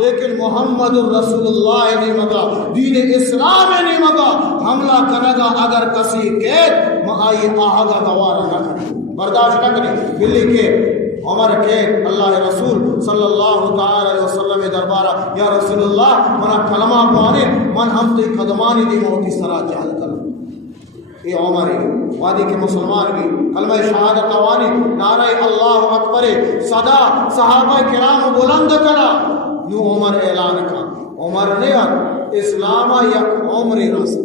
لیکن محمد الرسول اللہ نہیں مگا، دین اسلام نہیں مگا حملہ کنگا اگر کسی کے آئی آہگا گوارا نہ کرے، برداشت نہ کرے۔ بلی کے عمر کے اللہ رسول صلی اللہ تعالی علیہ وسلم دربارہ یا رسول اللہ منا کلمہ پانے من ہم تی قدمانی دی موتی سرا جہل کر۔ یہ عمر وادی کے مسلمان بھی کلمہ شہادت وانی نعرہ اللہ اکبر صدا صحابہ کرام بلند کرا، یوں عمر اعلان کا۔ عمر نے اسلام یک عمر رس،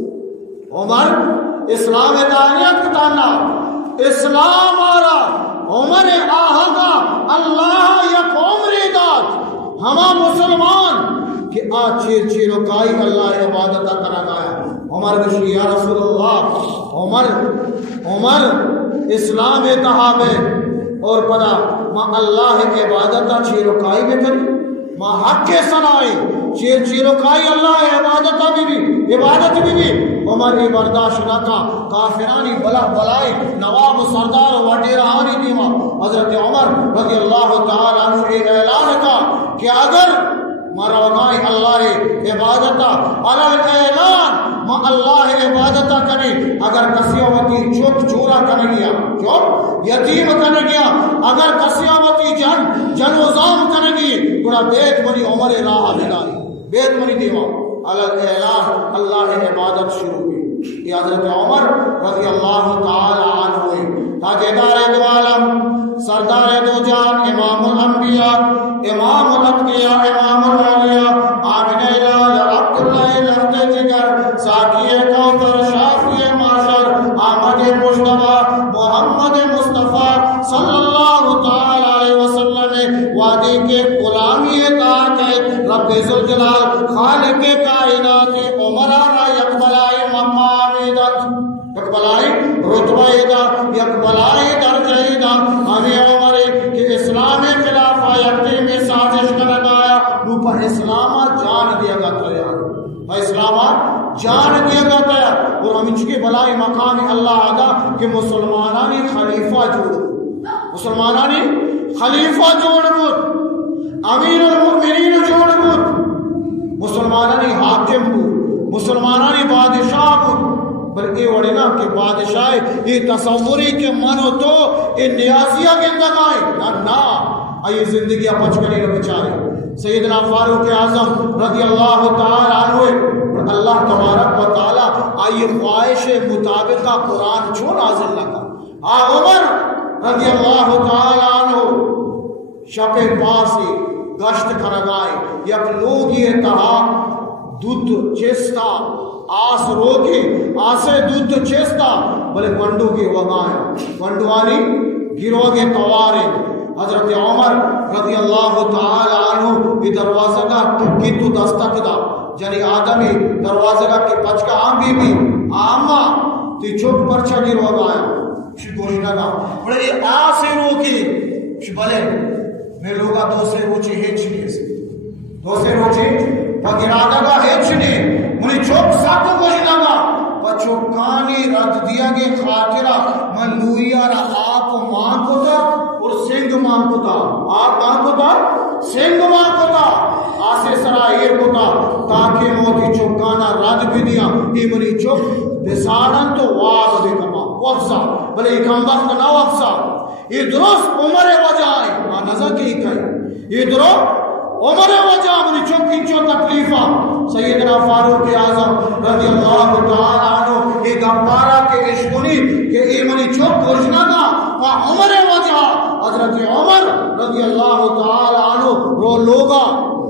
عمر اسلام دانیت کتانا اسلام آرا عمر آہگا اللہ یک عمر داد ہما مسلمان کہ آج چیر چیرو کائی اللہ عبادتہ کرا گایا۔ عمر بشری یا رسول اللہ، عمر اسلام تحابے اور پدا ما اللہ عبادتہ چیرو کائی میں کری، ما حق کے سنائی چیر چیرو کائی اللہ عبادتہ بھی عمر برداشت نہ کا کافرانی بلا بلائی نواب سردار وڈیرانی دیما حضرت عمر رضی اللہ تعالی عنہ اعلان کا کہ اگر مروگائی اللہ عبادتہ علل اعلان ما اللہ عبادتہ کرے، اگر کسیاوتی چوک چورا کرنے گیا، چوک یتیم کرنے گیا، اگر کسیاوتی جن وزام کرنے گی بڑا بیت منی عمر راہ بگائی، بیت منی دیوا علل اعلان اللہ عبادت شروع کی۔ یہ حضرت عمر رضی اللہ تعالی عنہ ہوئے تاجدار دو عالم، سردار دو جان، امام الانبیاء، امام الاتقیاء، امام الاولیاء، آمین الہ عبداللہ لفظ جگر، ساقی کوثر، شافی معاشر، آمد مصطفیٰ محمد مصطفیٰ صلی اللہ تعالی علیہ وسلم وادی کے غلامی اطاعت رب ذوالجلال خالق کائنات عمرانہ یکبلائی مقام دت، یکبلائی رتبہ دا، یکبلائی درجہ دا، ہمیں عمر کہ اسلام خلافہ یکتی میں سازش کرنا آیا نوپا اسلامہ جان دیا گا تیار، اسلامہ جان دیا گا تیار۔ اور ہم انچکی بلائی مقام اللہ آگا کہ مسلمانانی خلیفہ جوڑ، مسلمانانی خلیفہ جوڑ بود، امیر المؤمنین جوڑ بود، مسلمانانی حاکم بود، مسلمانانی بادشاہ بود۔ بل اے وڑی نا کہ بادشاہ یہ تصوری کے منو تو یہ نیازیہ گندگائی نا آئی زندگی پچ کری رو بچارے۔ سیدنا فاروق اعظم رضی اللہ تعالی عنہ اور اللہ تبارک و تعالی آئی خواہش مطابقہ قرآن چھو نازل لگا۔ عمر رضی اللہ تعالی عنہ شپ پاسی گشت کرگائے یک لوگی اتہا دودھ چیستا آس روکی آسے دودھ چیستا بلے ونڈو کی وگائیں ونڈوانی گروہ کے توارے۔ حضرت عمر رضی اللہ تعالی عنہ یہ دروازہ کا ٹکی تو دستک دا جنی آدمی دروازہ کا کہ پچ کا آم بھی آما تی چوک پرچا گروہ گائیں شی گوشنا گا بلے یہ آسے روکی شی بلے میں لوگا دو سے روچی ہیچ نہیں سے دو سے روچی پاکرادہ کا ہیچ نہیں منی چوک ساتھ گوشنا گا و چوکانی رد دیا گے خاطرہ من لویا را آپ مان کو تا اور سنگ مان کو تا، آپ مان کو تا سنگ مان کو تا آسے سرائیر کو تا تاکہ موتی چوکانا رد بھی دیا ای منی چوک بسارن تو واضح دے کما وفسا بلے ایکم وقت نہ وفسا یہ درست عمر وجہ آئے نظر کی کئی یہ درست عمر وجہ منی چوک انچو تکلیفہ سیدنا فاروق اعظم رضی اللہ تعالی عنہ ایک گمپارا کے عشقنی کہ ایمنی چوک گوشنا گا و عمر وجہ حضرت عمر رضی اللہ تعالی عنہ رو لوگا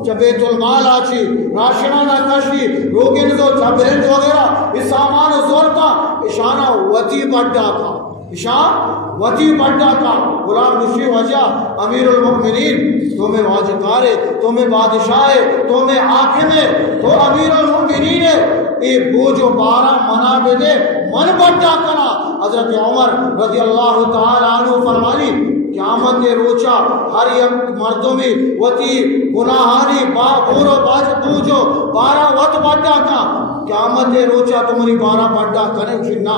جب بیت المال آچی راشنانہ کشی روگنزو جبرنج وغیرہ اس سامان زورتا اشانہ وطی بڑھا تھا، اشان وطی بڑھا کا غلام نشی وجہ امیر المؤمنین تمہیں واجکارے تمہیں بادشاہ تمہیں حاکم تو امیر المؤمنین اے بوجو بارہ منابع دے من بڑھا کرا۔ حضرت عمر رضی اللہ تعالی عنہ فرمانی قیامت نے روچا ہر یک مردمی وطی گناہانی بورو باج بوجو بارہ وط بڑھا کا قیامت نے روچا تمہاری بارہ بڑھا کرے چننا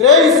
23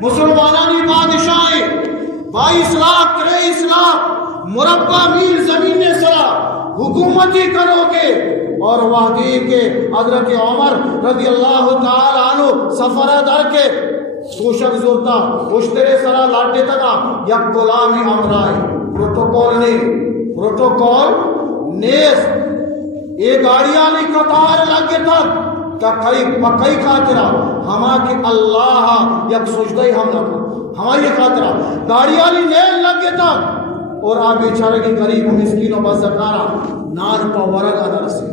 مسلمانانی بادشاہ 22 لاکھ 23 لاکھ مربع میل زمین سرا حکومتی کرو گے اور وحدی کے حضرت عمر رضی اللہ تعالی عنہ سفر در کے سوشک زورتا اشترے سرا لاٹے تکا یک غلامی امرائی پروٹوکول نیس یہ گاڑیاں لی قطار لگے تک پکئی خاطرہ ہما کہ اللہ یک سجدہ ہم لکھو ہماری خاطرہ گاڑیاں لی نیل لگے تک اور آپ بیچارے کی غریب و مسکین و بزرگارا نان پا ورگ آدھا رسی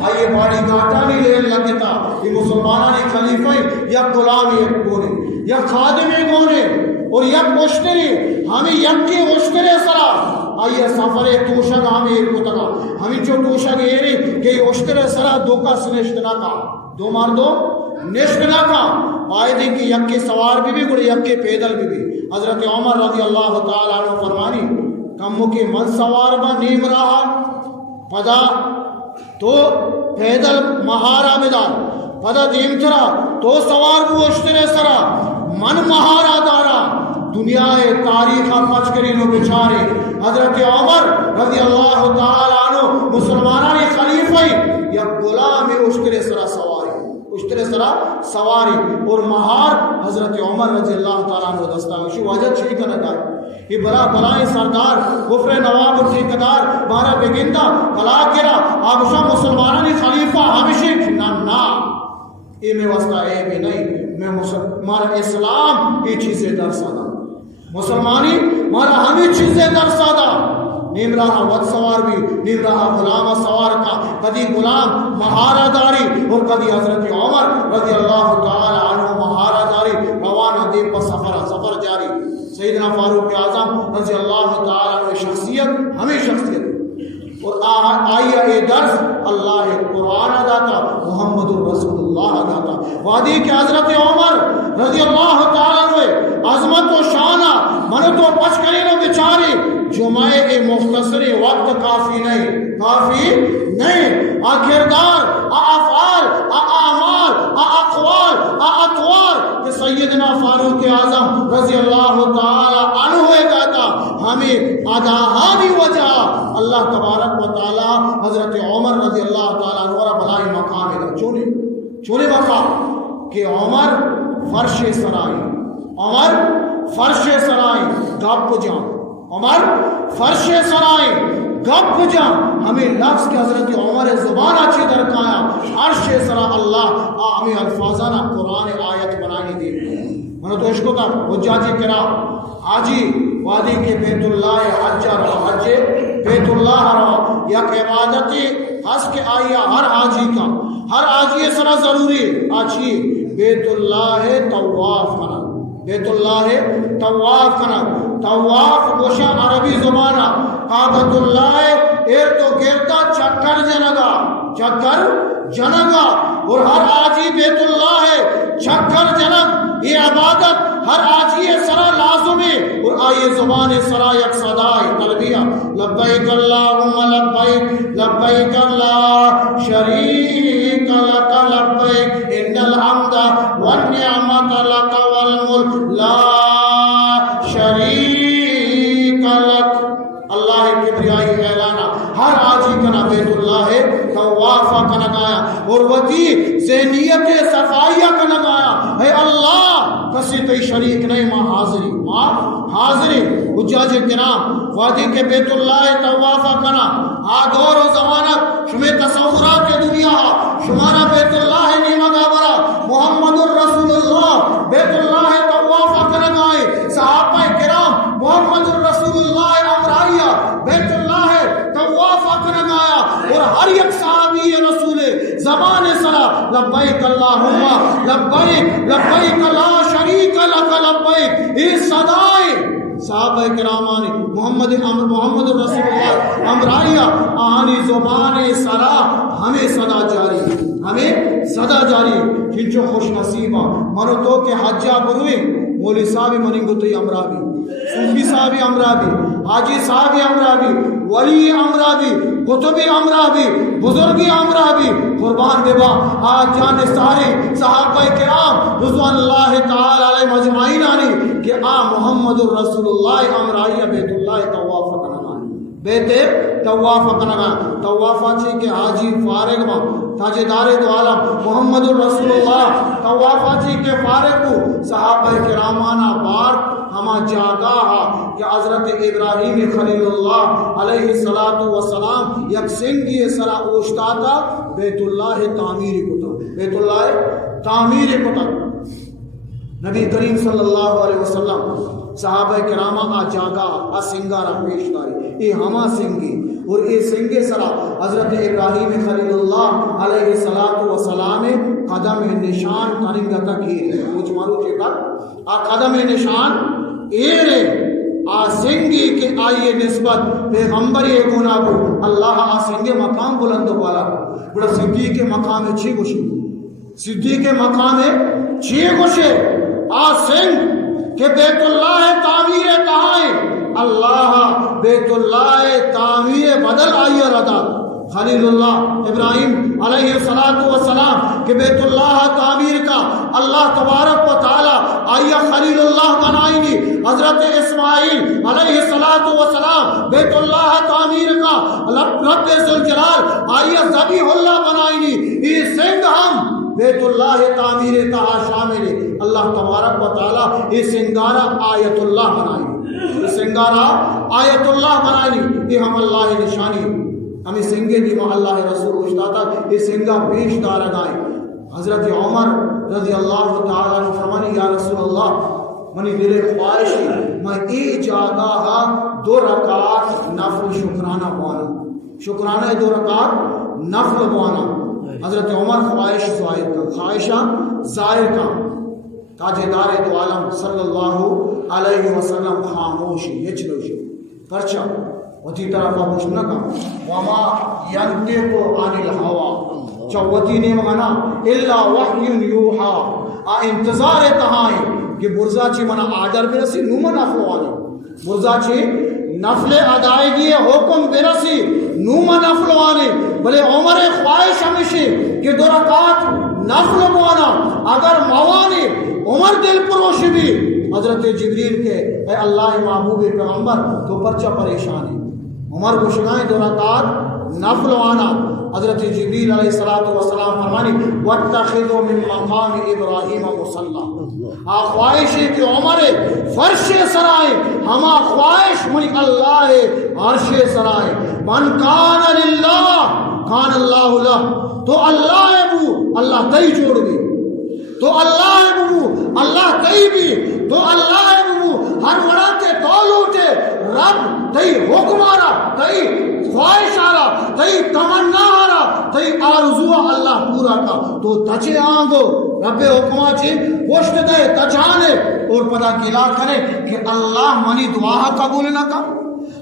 آئیے باڑی گاٹا نہیں لے لگتا یہ مسلمانانی خلیفہ یا غلامی کونے یا خادمی کونے اور یک مشتری ہمیں یک کے مشتری سرا آئیے سفر توشک ہمیں ایک کتگا ہمیں جو توشک یہ نہیں کہ یہ مشتری سرا دو کا سنشتنا کا دو مردوں نشتنا کا آئے دیں کہ یک کے سوار بھی گڑے یک کے پیدل بھی حضرت عمر رضی اللہ تعالیٰ عنہ فرمانی کمو کے من سوار با نیم رہا پدا تو پیدل مہارا بدار پدا دیم چرا تو سوار بو اشترے سرا من مہارا دارا دنیا تاریخہ پچ کری لو بچارے حضرت عمر رضی اللہ تعالیٰ عنہ مسلمانانی خلیفہ یا غلام اشترے سرا سواری اشترے سرا سواری اور مہار حضرت عمر رضی اللہ تعالیٰ عنہ دستاویشی واجد چھئی کا نکار یہ برا بلائیں سردار غفر نواب ٹھیکدار بارہ بگندہ کلا کرا آبشا مسلمانانی خلیفہ ہمیشہ نا یہ میں واسطہ اے بھی نہیں میں مارا اسلام یہ چیزیں در سادا مسلمانی مارا ہمیں چیزیں در سادا نیم راہ ود سوار بھی نیم راہ غلام سوار کا کدی غلام مہارہ داری اور کدی حضرت عمر رضی اللہ تعالی عنہ مہارہ داری روانہ دین پر سفر جاری سیدنا فاروق اعظم رضی اللہ تعالی عنہ شخصیت ہمیں شخصیت اور آئیہ اے درس اللہ قرآن داتا محمد رسول اللہ داتا وادی کے حضرت عمر رضی اللہ تعالی عنہ عظمت و شانہ من تو پچ کریں نو بیچاری جمعے کے مختصر وقت کافی نہیں کردار افعال اعمال اقوال اطوار کہ سیدنا فاروق اعظم رضی اللہ تعالی عنہ کہتا ہمیں اداہانی وجہ اللہ تبارک و تعالی حضرت عمر رضی اللہ تعالی عنہ بلائی مقام ہے چونے مقام کہ عمر فرش سرائی گپ جان عمر فرش سرائی گپ جان ہمیں لفظ کے حضرت عمر زبان اچھی درکایا عرش سرا اللہ ہمیں الفاظانہ قرآن آیت بنائی دے میں تو عشق کا حجاج کرام حاجی وادی کے بیت اللہ حج بیت اللہ رہا یک عبادتی حس کے آئیا ہر حاجی سرا ضروری آچھی بیت اللہ طواف کنا بیت اللہ طواف کنا طواف گوشا عربی زمانہ کعبۃ اللہ ایر تو گرتا چکر جنگا اور ہر آجی بیت اللہ ہے چکر جنگ یہ عبادت ہر آجی سرا لازم ہے اور آئیے زبان سرا یک صدای تلبیہ لبیک اللہم لبیک لبیک لا شریک لک لبیک ان الحمد والنعمت لک والملک لا شریک لک اللہ کبریائی اعلانہ ہر آجی کنا بیت اللہ ہے طوافہ کنا گایا اور وطی ذہنیت صفائیہ کنا گایا اے اللہ کسی تی شریک نہیں ماں حاضری حجاج کرام وادی کے بیت اللہ طوافہ کنا دور و زمانت شمی تصورات دنیا شمارا بیت اللہ نیمہ گابرا محمد الرسول اللہ بیت اللہ طوافہ کنا گائے صحابہ کرام محمد الرسول اللہ امرائیہ بیت اللہ طوافہ کنا گایا اور ہر یک صحابی رسول زبان سرا لبیک اللہم لبیک لبیک لا شریک لک لبیک اس صدای صحابہ کرامانی محمد رسول اللہ امرائیہ آنی زبان سرا ہمیں صدا جاری چنچو خوش نصیبہ منو تو کہ حجہ بروئی مولی صاحبی مننگو تی امرابی صوفی صاحبی امرابی حاجی صاحب امرا بھی، ولی امرا بھی، قطبی امرا بھی، بزرگی امرا بھی قربان بے با آج جان سارے صحابہ کرام رضوان اللہ تعالی علیہ مجمعین آنی کہ محمد الرسول اللہ امرائی بیت اللہ طواف کرنا بیت طواف کرنا طوافا چی کہ حاجی فارغ ما تاجدار دو عالم محمد الرسول اللہ طوافا چی کہ فارغ کو صحابہ کرامانا بار ہما جاگاہا کہ حضرت ابراہیم خلیل اللہ علیہ السلام یک سنگی سرا اوشتاتا بیت اللہ تعمیر کتا، بیت اللہ تعمیر کتا۔ نبی کریم صلی اللہ علیہ وسلم صحابہ کرامہ آ جاگا آ سنگارا پیش داری اے ہما سنگی اور اے سنگے سرا حضرت ابراہیم خلیل اللہ علیہ السلام قدم نشان کننگا تک ہی رہے مجھ مارو چیتا آ قدم نشان اے رہے آ سنگی کہ آئیے نسبت پیغمبر گونا کو اللہ آ سنگے مقام بلند والا بڑا صدیق کے مقام چھی گوشے صدیق کے مقام چھی گوشے آ سنگ کہ بیت اللہ تعمیر کہاں ہے اللہ بیت اللہ تعمیر بدل آئیے ردا خلیل اللہ ابراہیم علیہ السلام کہ بیت اللہ تعمیر کا اللہ تبارک و تعالی آئیے خلیل اللہ بنائنی حضرت اسماعیل علیہ السلام بیت اللہ تعمیر کا رب ذوالجلال آئیے ذبیح اللہ بنائنی یہ سنگ ہم بیت اللہ تعمیر کا شامل ہے اللہ تبارک و تعالی یہ سنگارا آیت اللہ بنائی، سنگارا آیت اللہ بنائی، یہ ہم اللہ نشانی ہمیں سنگے دی اللہ رسول اشتاتا یہ سنگا پیش دار گائے۔ حضرت عمر رضی اللہ تعالی عنہ فرمانی یا رسول اللہ منی دل خواہش میں ای جاگاہا 2 رکعت نفل شکرانہ بوانا، شکرانہ 2 رکعت نفل بوانا۔ حضرت عمر خواہش ظاہر کا، خواہشہ ظاہر کا، تاجدار دو عالم صلی اللہ علیہ وسلم خاموشی یچلوشی پرچا وتی طرف مشنا کا وما ينطق عن الهوى چوتی نے منا الا وحی یوحى ا انتظار تہائے کہ برزا چی منا آرڈر برسی نوما نفل والی برزا چی نفل ادائیگی حکم برسی نوما نفل والی بلے عمر خواہش ہمیشہ کہ 2 رکعت نفل بوانا اگر موانی عمر دل پروش بھی حضرت جبریل کے اے اللہ محبوب پیغمبر تو پرچہ پریشان ہے عمر کو شنائیں 2 رکعت نفل وانا حضرت جبریل علیہ السلام فرمانی وَاتَّخِذُوا مِن مَقَامِ إِبْرَاهِيمَ مُصَلَّى خواہش ہے کہ عمر فرش سرائے ہما خواہش منی اللہ عرش سرائے من کان للہ کان اللہ لہ تو اللہ ابو اللہ تئی چھوڑ بھی تو اللہ ابو اللہ تئی بھی تو اللہ ابو ہر وڑا کے تول اٹھے رب تئی حکم آرہ تئی خواہش آرہ تئی تمنا آرہ تئی آرزو اللہ پورا کا تو تچے آنگو رب حکمہ چی پوشت دے تچانے اور پدا کلا کرے کہ اللہ منی دعا قبول نہ کر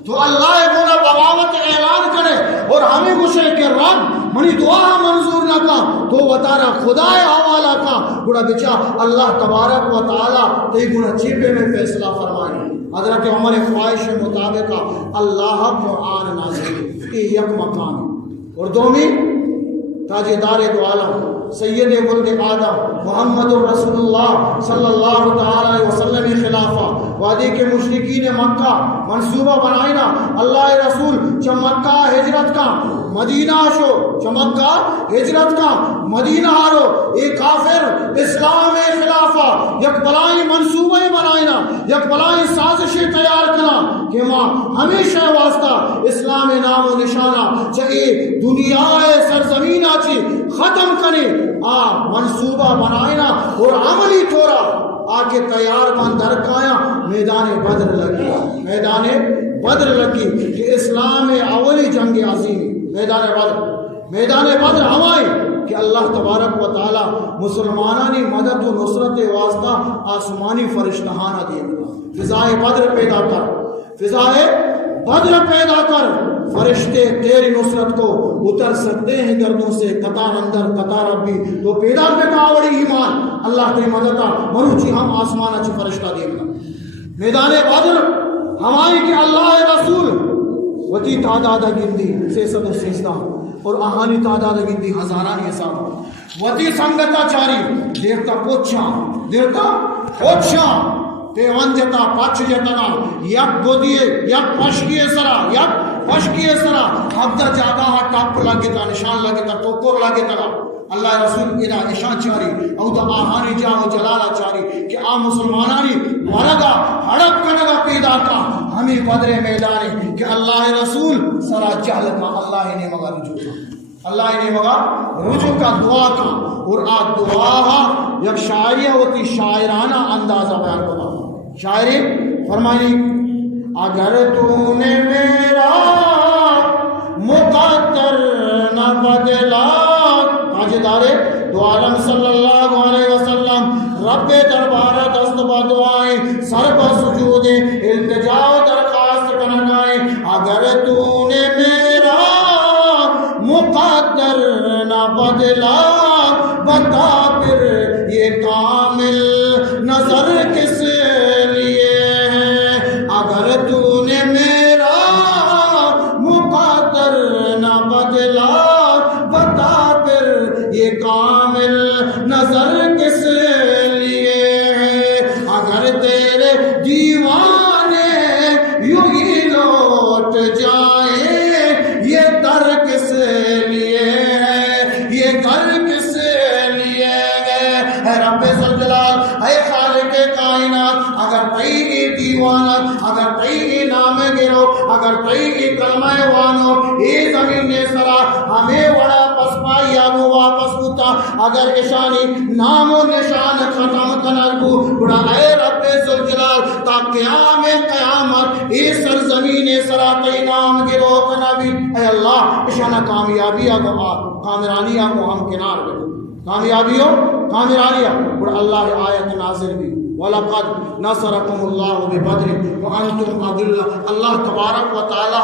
تو اللہ بولا بغاوت اعلان کرے اور ہمیں گوشے کہ رب منی دعا منظور نہ کا تو وطارہ خدا حوالہ کا بڑا بچا اللہ تبارک و تعالی تی گناہ چیپے میں فیصلہ فرمائی حضرت عمر خواہش مطابق اللہ قرآن نازل یہ یک مقام ہے اور دومی تاجدار دو عالم سید ولد آدم محمد رسول اللہ صلی اللہ تعالی علیہ وسلم خلافہ وادی کے مشرکین مکہ منصوبہ بنائینا اللہ رسول چھ مکہ ہجرت کا مدینہ شو چھ مکہ ہجرت کا مدینہ آرو ایک کافر اسلام خلافہ یک بلائی منصوبہ بنائینا یک بلائی سازشی تیار کرنا کہ ماں ہمیشہ واسطہ اسلام نام و نشانہ چاہیے دنیا سرزمین آچی ختم کرے منصوبہ بنائینا اور عملی طورا آکے تیار من درکایا میدان بدر لگی میدان بدر لگی کہ اسلام اولی جنگ عظیم میدان بدر ہمائی کہ اللہ تبارک و تعالی مسلمانانی مدد و نصرت واسطہ آسمانی فرشتہانہ دیے فضائے بدر پیدا کر فضائے بدر پیدا کر فرشتے تیری نصرت کو اتر سکتے ہیں گردوں سے قطار اندر قطار ربی تو پیدا پہ کاوڑی ایمان اللہ کی مدد مروچی ہم آسمان اچھی فرشتہ دیکھنا میدان بدر ہماری کہ اللہ رسول وتی تعداد گندی 613 اور آہانی تعداد گندی ہزارانی حساب وتی سنگتا چاری دیرتا پوچھا پیوان دیتا پاچھ دیتا یک گودیے یک پشکیے سرا حبدہ جاگا ٹاپ لگتا نشان لگتا ٹوکور لگتا اللہ رسول ادا اشان چاری او دا آہانی جاہو جلالا چاری کہ آ مسلمانانی ورگا ہڑک کنگا پیدا کا ہمیں بدر میدانی کہ اللہ رسول سرا جہل کا اللہ نے مگا رجوع کا دعا کا اور آ دعا یک شاعریہ ہوتی شاعرانہ اندازہ بیان کرتا شاعری فرمانی اگر تو نے میرا مقدر نہ بدلا تاجدار دو عالم صلی اللہ علیہ وسلم رب دربار دست بدعائیں سر پر سجود التجا درخواست کرنائیں اگر تو نے میرا مقدر نہ بدلا بتا پھر یہ کامل نظر کس لیے ہے اگر تو نے میرا مقدر نہ بدلا بتا پھر یہ کامل نظر کس لیے ہے اگر تیرے دیوانے یوں ہی لوٹ جائیں یہ در کس لیے ہے یہ در کس لیے ہے رب ذوالجلال اے خالق کائنات اگر تئی دیوانت اگر تئی نام گرو اگر تئی کلمہ وانو یہ زمین نے سرا ہمیں وڑا پسپائی آگو واپس ہوتا اگر اشانی نام و نشان ختم کنرگو بڑا اے رب ذوالجلال تا قیامت یہ سرزمین سرا تئی نام گرو کنبی اے اللہ اشانہ کامیابی آگو کامرانی آگو ہم کنار گئے کامیابی ہو کامیرانی بڑا اللہ آیت نازل بھی وَلَقَدْ نَصَرَكُمُ اللَّهُ بِبَدْرٍ وَأَنْتُمْ أَذِلَّةٌ اللہ تبارک و تعالی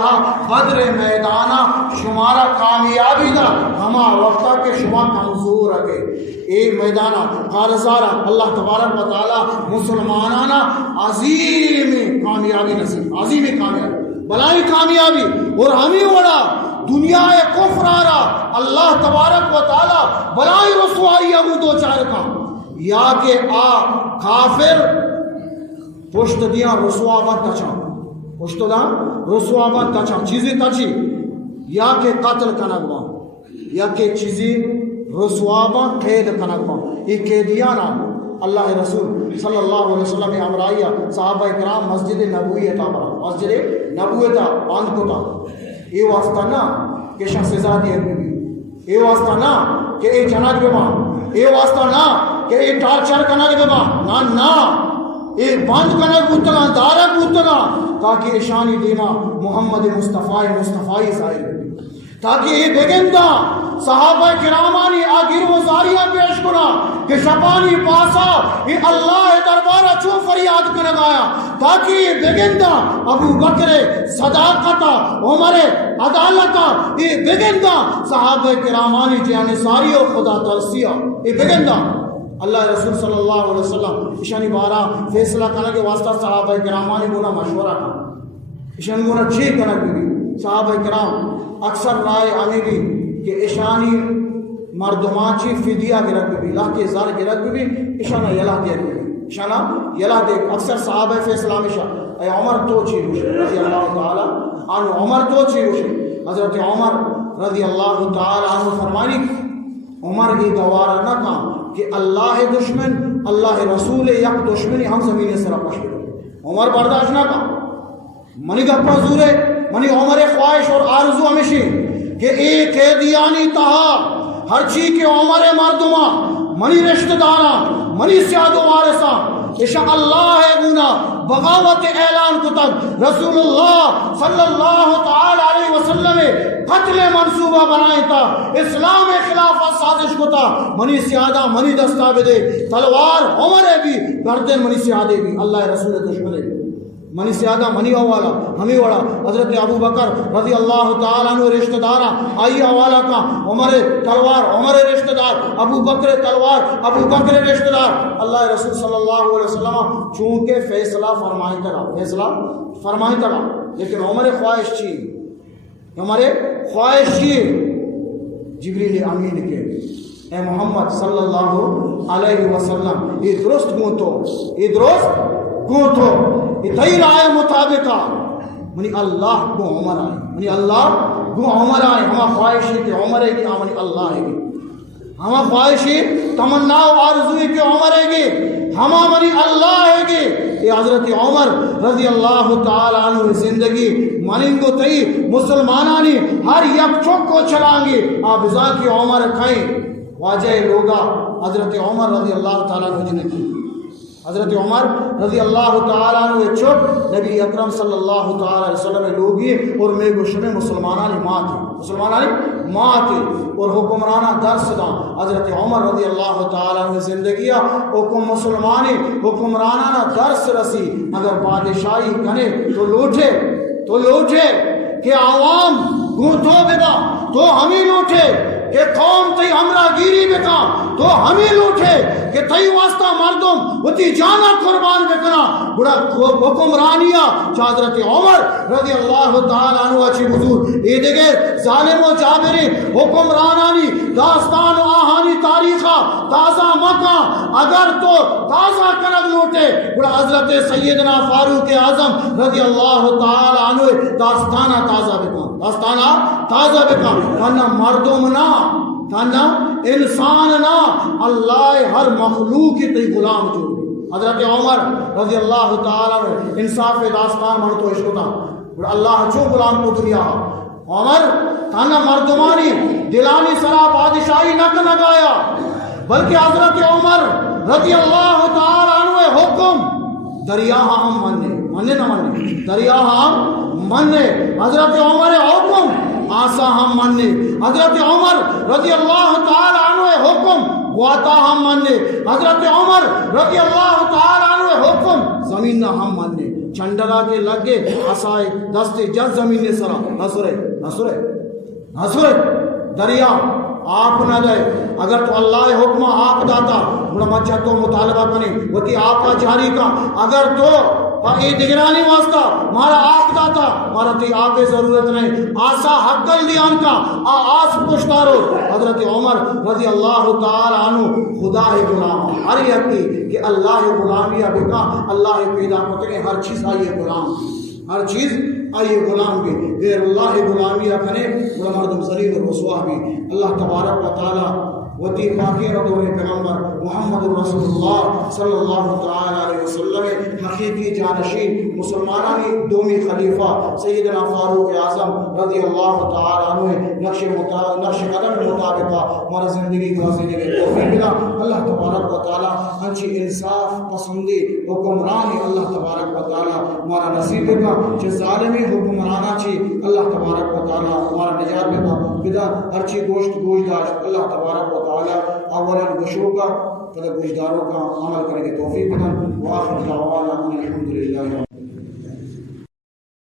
بدر میدانہ شمارہ کامیابی دا ہما وقتہ کے شما کمزور رکھے ایک میدانہ کارزارہ اللہ تبارک و تعالی مسلمانانہ عظیم کامیابی نصیب عظیم کامیابی بلائی کامیابی اور ہمیں وڑا دنیا کفر آرہ اللہ تبارک و تعالی بلائی رسوائی ابو دو چار کا یا کہ آ کافر پشت دیا رسوابت تچا پشت دا رسوابت تچا چیزیں تچی یا کہ قتل کنگوا یا کہ چیزیں رسوابت قید کنگوا یہ قیدیانا اللہ رسول صلی اللہ علیہ وسلم امرائیہ صحابہ اکرام مسجد نبویت آمرا مسجد نبویت باندھ کو تا یہ واسطہ نا کہ شخص زادی اکبی یہ واسطہ نا کہ اے جنگ بما یہ واسطہ نا کہ اے ٹارچر کنگ بما نا اے بند کنگ بوتگا دارک بوتگا تاکہ اشانی دیما محمد مصطفی ظاہر تاکہ یہ بگندہ صحابہ کرامانی آگیر و زاریہ پیش کنا کہ شپانی پاسا یہ اللہ دربارہ چون فریاد کنگ آیا تاکہ یہ بگندہ ابو بکر صداقتا عمر عدالتا یہ بگندہ صحابہ کرامانی جیانی ساری و خدا ترسیہ یہ بگندہ اللہ رسول صلی اللہ علیہ وسلم اشانی بارہ فیصلہ کرنے کے واسطہ صحابہ کرامانی گونا مشورہ کا اشانی گونا چھے کنگ بھی صحابہ کرام اکثر رائے آنے بھی کہ اشانی مردماچی فدیہ گرک بھی لاہ کے زار گرک بھی اشانہ یلہ دے اشانہ یلہ دے اکثر صحابہ فیصلہ مشا اے عمر تو چی روشے رضی اللہ تعالی عنہ عمر تو چی روشے حضرت عمر رضی اللہ تعالی عنہ فرمانی عمر کی دوارہ نہ کام کہ اللہ دشمن اللہ رسول یک دشمنی ہم زمین سے رپش عمر برداشت نہ کام منی گپا زورے منی عمر خواہش اور آرزو ہمیشہ کہ ایک قیدیانی تہا ہر چی کے عمر مردمہ منی رشتہ دارا منی سیاد و وارثہ اشاء اللہ گونا بغاوت اعلان کتب رسول اللہ صلی اللہ تعالی علیہ وسلم قتل منصوبہ بنائے تا اسلام خلافت سازش کتا منی سیادہ منی دستا بدے تلوار عمر بھی گردن منی سیادے بھی اللہ رسول دشمنے منی زیادہ منی حوالہ ہمیں وڑا حضرت ابو بکر رضی اللہ تعالیٰ عنہ رشتہ دارہ آئی حوالہ کا عمر تلوار عمر رشتہ دار ابو بکر تلوار ابو بکر رشتہ دار اللہ رسول صلی اللہ علیہ وسلم چونکہ فیصلہ فرمائی ترا لیکن عمر خواہش چی جبریل امین کے اے محمد صلی اللہ علیہ وسلم یہ درست گو تو یہ تئی رائے مطابقہ منی اللہ کو عمر آئے ہما خواہشی کہ عمر ہے گی منی اللہ ہے گی ہما خواہشی تمنا و آرزوی کہ عمر ہے گی ہما منی اللہ ہے گی یہ حضرت عمر رضی اللہ تعالی عنہ زندگی مننگو تئی مسلمانانی ہر یک چوک کو چلائیں گے آپ ازا کی عمر کھائیں واجہ لوگا حضرت عمر رضی اللہ تعالیٰ عنہ جنہیں کی حضرت عمر رضی اللہ تعالیٰ عنہ چپ نبی اکرم صلی اللہ تعالیٰ علیہ وسلم لوگی اور میں گوشنے مسلمانانی ماں تھی اور حکمرانہ درس دا حضرت عمر رضی اللہ تعالیٰ عنہ زندگیہ حکم مسلمانی حکمرانہ درس رسی اگر بادشاہی کنے تو لوٹے کہ عوام گھوٹو بدا تو ہمیں لوٹے کہ قوم تی ہمرا گیری بکا تو ہمیں لوٹے کہ تی واسطہ مردم وتی جانا قربان بکنا بڑا حکمرانیہ حضرت عمر رضی اللہ تعالیٰ عنہ اچھی حضور یہ دیگر ظالم و جابری حکمرانانی داستان و آہانی تاریخہ تازہ مکہ اگر تو تازہ کنگ لوٹے بڑا حضرت سیدنا فاروق اعظم رضی اللہ تعالیٰ عنہ داستانہ تازہ بکا ورنہ مردم نہ تانا انسان نہ اللہ ہر مخلوق کی تی غلام جو حضرت عمر رضی اللہ تعالیٰ عنہ انصاف داستان من تو عشق تھا اللہ جو غلام کو دنیا عمر تانا مردمانی دلانی سرا بادشاہی نہ گایا بلکہ حضرت عمر رضی اللہ تعالیٰ عنہ حکم دریا ہم مننے دریا ہم مننے حضرت عمر حکم آسا ہم مننے حضرت عمر رضی اللہ تعالی عنہ حکم واتا ہم مننے حضرت عمر رضی اللہ تعالی عنہ حکم زمین نہ ہم مننے چنڈگا کے لگے عصائے دستے جس زمین نے سرا نسرے دریا آپ نہ دے اگر تو اللہ حکم آپ داتا بڑا مچہ تو مطالبہ کنے وتی آپ کا جاری کا اگر تو یہ دگرانی واسطہ مارا آپ داتا مارا تی آپ ضرورت نہیں آسا حق لیان کا آس پشتارو حضرت عمر رضی اللہ تعالی عنہ خدا غلام ہر یقی کہ اللہ غلامیہ بکا اللہ پیدا کتنے ہر چیز آئیے غلام بھی غیر اللہ غلامیہ کنے بڑا مردم ذلیل و رسوا بھی اللہ تبارک و تعالی وتی فاقیر دور پیغمبر محمد رسول اللہ صلی اللہ تعالی علیہ وسلم حقیقی جانشین مسلمانانی دومی خلیفہ سیدنا فاروق اعظم رضی اللہ تعالی عنہ نقش قدم مطابقہ ہمارا زندگی گزارنے کے توفیق ملا اللہ تبارک و تعالی ہنچی انصاف پسندی حکمرانی اللہ تبارک و تعالی ہمارا نصیب کا جو ظالمی حکمرانہ چی اللہ تبارک و تعالی ہمارا نجات کا بدا ہر چی گوشت داشت اللہ تبارک و تعالی اولا گشوں کا پھر گوشداروں کا عمل کرنے کی توفیق دیں وآخر دعوانا الحمدللہ